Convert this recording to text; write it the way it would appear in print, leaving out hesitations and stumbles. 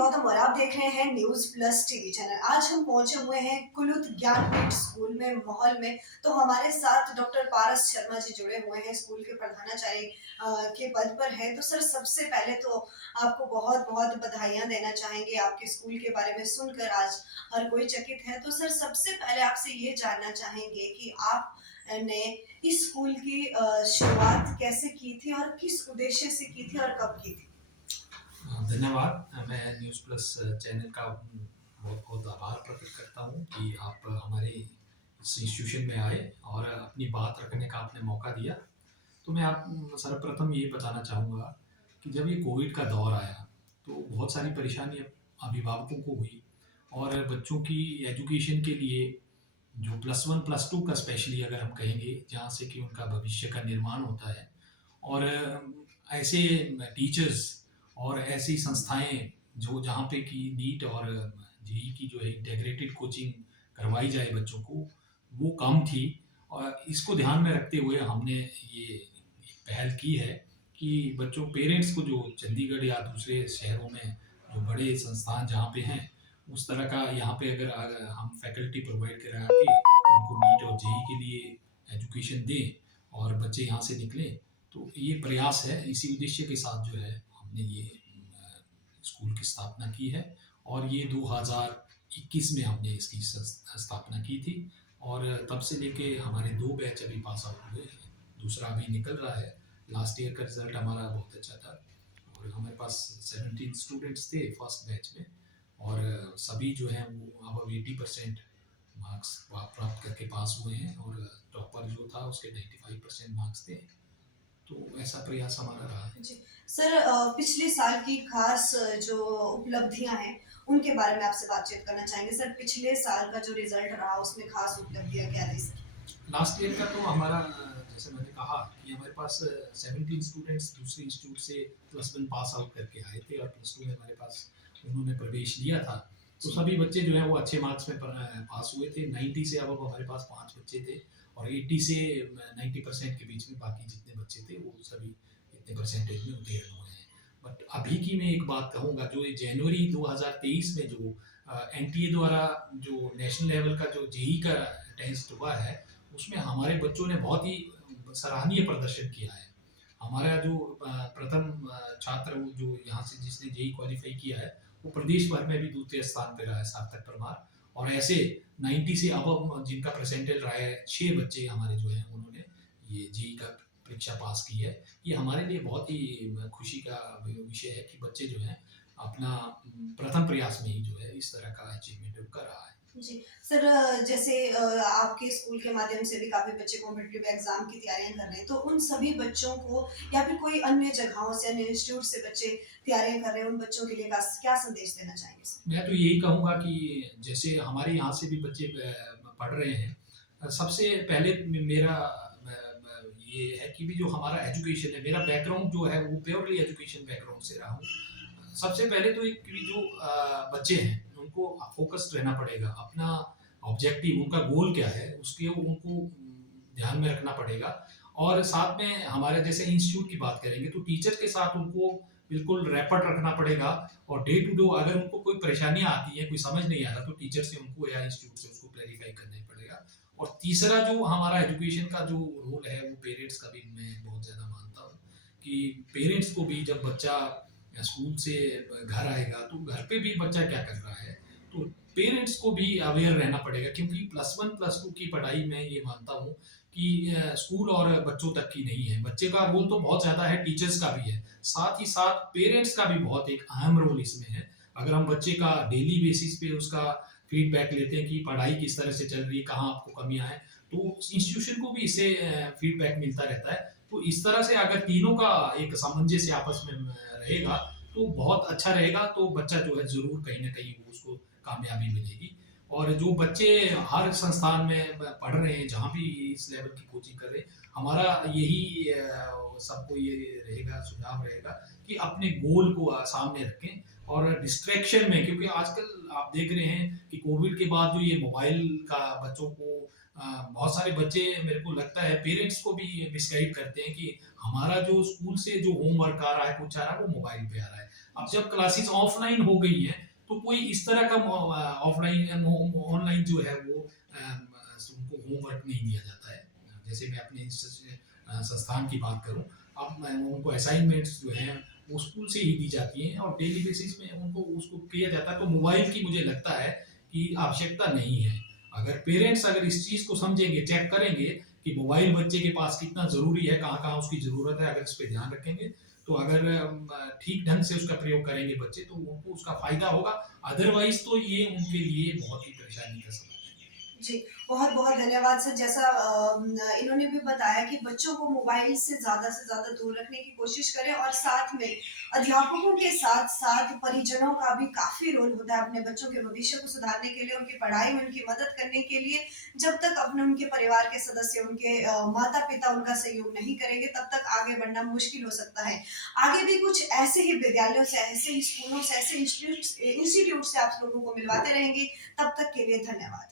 गौतम और आप देख रहे हैं न्यूज़ प्लस टीवी चैनल। आज हम पहुंचे हुए हैं कुलुत ज्ञानपीठ स्कूल में माहौल में। तो हमारे साथ डॉक्टर पारस शर्मा जी जुड़े हुए हैं, स्कूल के प्रधानाचार्य के पद पर हैं। तो सर, सबसे पहले तो आपको बहुत बहुत बधाइयां देना चाहेंगे। आपके स्कूल के बारे में सुनकर आज हर कोई चकित है। तो सर, सबसे पहले आपसे ये जानना चाहेंगे कि आप ने इस स्कूल की शुरुआत कैसे की थी और किस उद्देश्य से की थी और कब की थी? धन्यवाद। मैं न्यूज़ प्लस चैनल का बहुत बहुत आभार प्रकट करता हूँ कि आप हमारे इस इंस्टीट्यूशन में आए और अपनी बात रखने का आपने मौका दिया। तो मैं आप सर्वप्रथम ये बताना चाहूँगा कि जब ये कोविड का दौर आया तो बहुत सारी परेशानी अभिभावकों को हुई और बच्चों की एजुकेशन के लिए जो प्लस वन प्लस टू का स्पेशली अगर हम कहेंगे, जहाँ से कि उनका भविष्य का निर्माण होता है और ऐसे टीचर्स और ऐसी संस्थाएं जो जहाँ पे कि नीट और जेई की जो है इंटीग्रेटेड कोचिंग करवाई जाए बच्चों को, वो कम थी। और इसको ध्यान में रखते हुए हमने ये एक पहल की है कि बच्चों पेरेंट्स को जो चंडीगढ़ या दूसरे शहरों में जो बड़े संस्थान जहाँ पे हैं, उस तरह का यहाँ पे अगर हम फैकल्टी प्रोवाइड करा के उनको नीट और जेई के लिए एजुकेशन दें और बच्चे यहाँ से निकलें, तो ये प्रयास है। इसी उद्देश्य के साथ जो है हमने ये स्कूल की स्थापना की है और ये 2021 में हमने इसकी स्थापना की थी और तब से लेके हमारे 2 बैच अभी पास आउट हुए हैं, दूसरा अभी निकल रहा है। लास्ट ईयर का रिजल्ट हमारा बहुत अच्छा था और हमारे पास 17 स्टूडेंट्स थे फर्स्ट बैच में और सभी जो हैं वो अब 80% मार्क्स प्राप्त करके पास हुए हैं और टॉपर जो था उसके 95% मार्क्स थे। तो ऐसा प्रयास हमारा रहा है। जी। सर, पिछले साल की खास जो उपलब्धियां हैं, उनके बारे में आपसे बातचीत करना चाहेंगे। सर, पिछले साल का जो रिजल्ट रहा उसमें खास उपलब्धियां क्या रही सर? लास्ट ईयर का तो हमारा जैसे मैंने कहा कि हमारे पास 17 स्टूडेंट्स दूसरे इंस्टीट्यूट से प्लस वन पास आउट करके आए थे और प्लस टू में हमारे पास उन्होंने प्रवेश लिया था। तो सभी बच्चे जो हैं वो अच्छे मार्क्स में पास हुए थे। 90 से अब हमारे पास 5 बच्चे थे और 80 से 90% के बीच में बाकी जितने बच्चे थे वो सभी इतने परसेंटेज में उत्तीर्ण हुए हैं। बट अभी की मैं एक बात कहूँगा, जो ये जनवरी 2023 में जो एनटीए द्वारा जो नेशनल लेवल का जो जेई का टेस्ट हुआ है, उसमें हमारे बच्चों ने बहुत ही सराहनीय प्रदर्शन किया है। हमारा जो प्रथम छात्र जो यहाँ से जिसने जेई क्वालिफाई किया है, वो प्रदेश भर में भी द्वितीय स्थान पे रहा है, सार्थक परमार। और ऐसे 90 से अब जिनका परसेंटेज रहा है, 6 बच्चे हमारे जो हैं उन्होंने ये जेई का परीक्षा पास की है। ये हमारे लिए बहुत ही खुशी का विषय है कि बच्चे जो हैं अपना प्रथम प्रयास में ही जो है इस तरह का अचीवमेंट कर रहा है। जी। सर, जैसे आपके स्कूल के माध्यम से भी काफ़ी बच्चे कॉम्पिटिटिव एग्ज़ाम की तैयारियाँ कर रहे हैं, तो उन सभी बच्चों को या फिर कोई अन्य जगहों से, अन्य इंस्टीट्यूट से बच्चे तैयारियाँ कर रहे हैं, उन बच्चों के लिए क्या संदेश देना चाहेंगे सर? मैं तो यही कहूँगा कि जैसे हमारे यहाँ से भी बच्चे पढ़ रहे हैं, सबसे पहले मेरा ये है कि भी जो हमारा एजुकेशन है, मेरा बैकग्राउंड जो है वो प्योरली एजुकेशन बैकग्राउंड से रहा हूँ। सबसे पहले तो एक कि जो बच्चे हैं उनको फोकस्ड रहना पड़ेगा, अपना ऑब्जेक्टिव उनका गोल क्या है उसके उनको ध्यान में रखना पड़ेगा। और साथ में हमारे जैसे इंस्टीट्यूट की बात करेंगे तो टीचर के साथ उनको बिल्कुल रैपट रखना पड़ेगा और डे टू डे अगर उनको कोई परेशानियाँ आती है, कोई समझ नहीं आ रहा, तो टीचर से उनको या इंस्टीट्यूट से उसको क्लैरिफाई करना ही पड़ेगा। और तीसरा जो हमारा एजुकेशन का जो रोल है वो पेरेंट्स का भी मैं बहुत ज़्यादा मानता हूँ कि पेरेंट्स को भी जब बच्चा स्कूल से घर आएगा तो घर पे भी बच्चा क्या कर रहा है, तो पेरेंट्स को भी अवेयर रहना पड़ेगा। क्योंकि प्लस वन प्लस टू की पढ़ाई मैं ये मानता हूँ कि स्कूल और बच्चों तक की नहीं है, बच्चे का रोल तो बहुत ज़्यादा है, टीचर्स का भी है, साथ ही साथ पेरेंट्स का भी बहुत एक अहम रोल इसमें है। अगर हम बच्चे का डेली बेसिस पे उसका फीडबैक लेते हैं कि पढ़ाई किस तरह से चल रही है, कहाँ आपको कमियाँ हैं, तो इंस्टीट्यूशन को भी इससे फीडबैक मिलता रहता है। तो इस तरह से अगर तीनों का एक सामंजस्य आपस में रहेगा तो बहुत अच्छा रहेगा, तो बच्चा जो है ज़रूर कहीं ना कहीं वो उसको कामयाबी मिलेगी। और जो बच्चे हर संस्थान में पढ़ रहे हैं, जहाँ भी इस लेवल की कोचिंग कर रहे हैं, हमारा यही सबको ये रहेगा, सुझाव रहेगा कि अपने गोल को सामने रखें और डिस्ट्रैक्शन में, क्योंकि आजकल आप देख रहे हैं कि कोविड के बाद जो ये मोबाइल का बच्चों को बहुत सारे बच्चे मेरे को लगता है पेरेंट्स को भी मिसगाइड करते हैं कि हमारा जो स्कूल से जो होमवर्क आ रहा है, कुछ आ रहा है, वो मोबाइल पे आ रहा है। अब जब क्लासेस ऑफलाइन हो गई है, तो कोई इस तरह का ऑफलाइन ऑनलाइन जो है वो उनको होमवर्क नहीं दिया जाता है। जैसे मैं अपने संस्थान की बात करूं, अब मैं उनको असाइनमेंट्स जो हैं वो स्कूल से ही दी जाती हैं और डेली बेसिस में उनको उसको किया जाता है। तो मोबाइल की मुझे लगता है कि आवश्यकता नहीं है। अगर पेरेंट्स अगर इस चीज़ को समझेंगे, चेक करेंगे कि मोबाइल बच्चे के पास कितना ज़रूरी है, कहाँ-कहाँ उसकी ज़रूरत है, अगर इस पे ध्यान रखेंगे, तो अगर ठीक ढंग से उसका प्रयोग करेंगे बच्चे, तो उनको उसका फ़ायदा होगा। अदरवाइज़ तो ये उनके लिए बहुत ही परेशानी का समय है। जी, बहुत-बहुत धन्यवाद सर। जैसा इन्होंने भी बताया कि बच्चों को मोबाइल से ज़्यादा दूर रखने की कोशिश करें और साथ में अध्यापकों के साथ-साथ परिजनों का भी काफ़ी रोल होता है अपने बच्चों के भविष्य को सुधारने के लिए, उनकी पढ़ाई में उनकी मदद करने के लिए। जब तक अपने उनके परिवार के सदस्य, उनके माता-पिता उनका सहयोग नहीं करेंगे, तब तक आगे बढ़ना मुश्किल हो सकता है। आगे भी कुछ ऐसे ही विद्यालयों से, ऐसे ही स्कूलों से, ऐसे इंस्टीट्यूट से आप लोगों को मिलवाते रहेंगे। तब तक के लिए धन्यवाद।